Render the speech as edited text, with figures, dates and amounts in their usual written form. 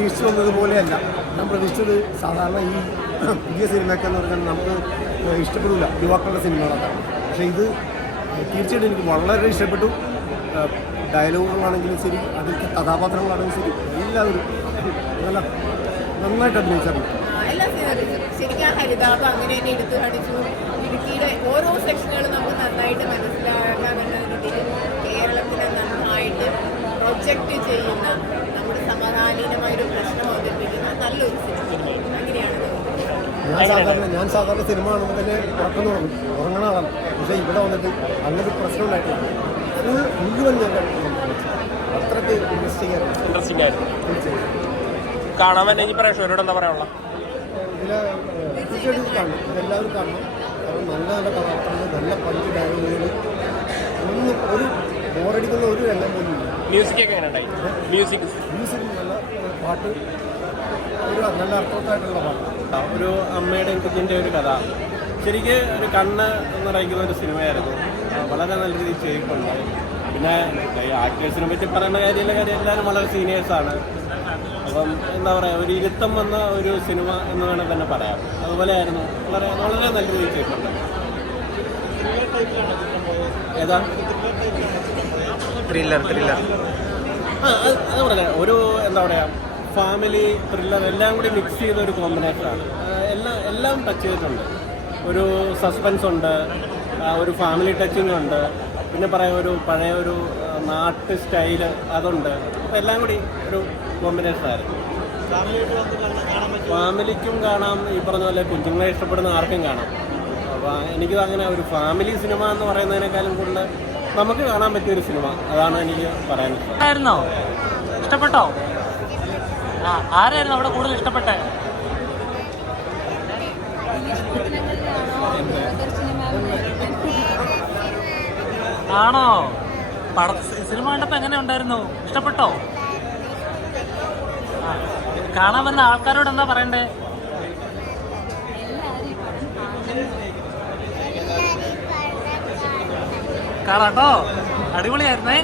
പ്രതീക്ഷിച്ചു വന്നതുപോലെയല്ല. ഞാൻ പ്രതീക്ഷിച്ചത് സാധാരണ ഈ പുതിയ സിനിമയൊക്കെ എന്ന് പറഞ്ഞാൽ നമുക്ക് ഇഷ്ടപ്പെടില്ല, യുവാക്കളുടെ സിനിമകളൊക്കെ. പക്ഷേ ഇത് തീർച്ചയായിട്ടും എനിക്ക് വളരെ ഇഷ്ടപ്പെട്ടു. ഡയലോഗുകളാണെങ്കിലും ശരി, അതിലത്തെ കഥാപാത്രങ്ങളാണെങ്കിലും ശരി, എല്ലാവരും നല്ല നന്നായിട്ട് അഭിനയിച്ചാണ്. ശരിക്കും ഹരിതാപ് അങ്ങനെ തന്നെ എടുത്തു കാണിച്ചു. ഇടുക്കിയുടെ ഓരോ സെക്ഷനുകളും നമുക്ക് നന്നായിട്ട് മനസ്സിലാക്കാമെന്ന രീതിയിൽ കേരളത്തിനെ നന്നായിട്ട് പ്രൊജക്റ്റ് ചെയ്യുന്ന, നമ്മുടെ സമാധാനീനമായൊരു പ്രശ്നം അവതരിപ്പിക്കുന്ന നല്ലൊരു സിനിമ. അങ്ങനെയാണ് ഞാൻ സാധാരണ സിനിമ കാണുമ്പോൾ തന്നെ ഉറക്കം ഉറങ്ങണ ആളാണ്. പക്ഷേ ഇവിടെ വന്നിട്ട് അങ്ങനൊരു പ്രശ്നം ഉണ്ടായിട്ടില്ല. മുഴുവൻ ഞാൻ അത്രയ്ക്ക് ഇൻട്രസ്റ്റിംഗ് ആയിരുന്നു. കാണാൻ തന്നെ ഈ പ്രേക്ഷകരോട് എന്താ പറയാനുള്ള? ഇതിൽ തീർച്ചയായിട്ടും കാണണം, ഇതെല്ലാവരും കാണണം. കാരണം നല്ല നല്ല കഥാപാത്രങ്ങൾ, നല്ല പഞ്ച് ഡയലോഗുകൾ, ഒന്നും ഒരു ബോറടിക്കുന്ന ഒരു രംഗം പോലും ഇല്ല. മ്യൂസിക് ഒക്കെ എങ്ങനെ ഉണ്ടായി? മ്യൂസിക് നല്ല പാട്ട്, ഒരു നല്ല അർത്ഥവത്തായിട്ടുള്ള പാട്ട്. ഒരു അമ്മയുടെ കുഞ്ഞിൻ്റെ ഒരു കഥ, ശരിക്ക് ഒരു കണ്ണ് നിറയ്ക്കുന്ന ഒരു സിനിമയായിരുന്നു. വളരെ നല്ല രീതിയിൽ ചെയ്തിട്ടുണ്ട്. പിന്നെ ആക്ടേഴ്സിനെ പറ്റി പറയേണ്ട കാര്യമില്ല, എല്ലാവരും വളരെ സീനിയേഴ്സാണ്. അപ്പം എന്താ പറയുക, ഒരു ഇരുത്തം വന്ന ഒരു സിനിമ എന്ന് വേണം തന്നെ പറയാം. അതുപോലെ ആയിരുന്നു, വളരെ വളരെ നല്ല രീതിയിൽ ചെയ്തിട്ടുണ്ട്. ഏതാ ത്രില്ലർ അത് പറയാം. ഒരു എന്താ പറയുക, ഫാമിലി ത്രില്ലർ എല്ലാം കൂടി മിക്സ് ചെയ്ത ഒരു കോമ്പിനേഷനാണ്. എല്ലാം ടച്ച് ചെയ്തിട്ടുണ്ട്. ഒരു സസ്പെൻസ് ഉണ്ട്, ഒരു ഫാമിലി ടച്ചിങ് ഉണ്ട്, പിന്നെ പറയാം ഒരു പഴയ ഒരു നാട്ട് സ്റ്റൈല് അതുണ്ട്. അപ്പോൾ എല്ലാം കൂടി ഒരു കോമ്പിനേഷനായിരുന്നു. ഫാമിലിക്കും കാണാം, ഈ പറഞ്ഞ പോലെ കുഞ്ഞുങ്ങളെ ഇഷ്ടപ്പെടുന്ന ആർക്കും കാണാം. അപ്പോൾ എനിക്കത് അങ്ങനെ ഒരു ഫാമിലി സിനിമ എന്ന് പറയുന്നതിനേക്കാളും കൂടുതൽ നമുക്ക് കാണാൻ പറ്റിയൊരു സിനിമ, അതാണ് എനിക്ക് പറയാൻ ഇഷ്ടപ്പെട്ടോ? ആരായിരുന്നു അവിടെ കൂടുതൽ ഇഷ്ടപ്പെട്ടെ? ആണോ? സിനിമ കണ്ടപ്പോ എങ്ങനെ ഉണ്ടായിരുന്നു? ഇഷ്ടപ്പെട്ടോ? കാണാൻ വന്ന ആൾക്കാരോട് എന്താ പറയണ്ടേ? കാണാട്ടോ, അടിപൊളിയായിരുന്നേ.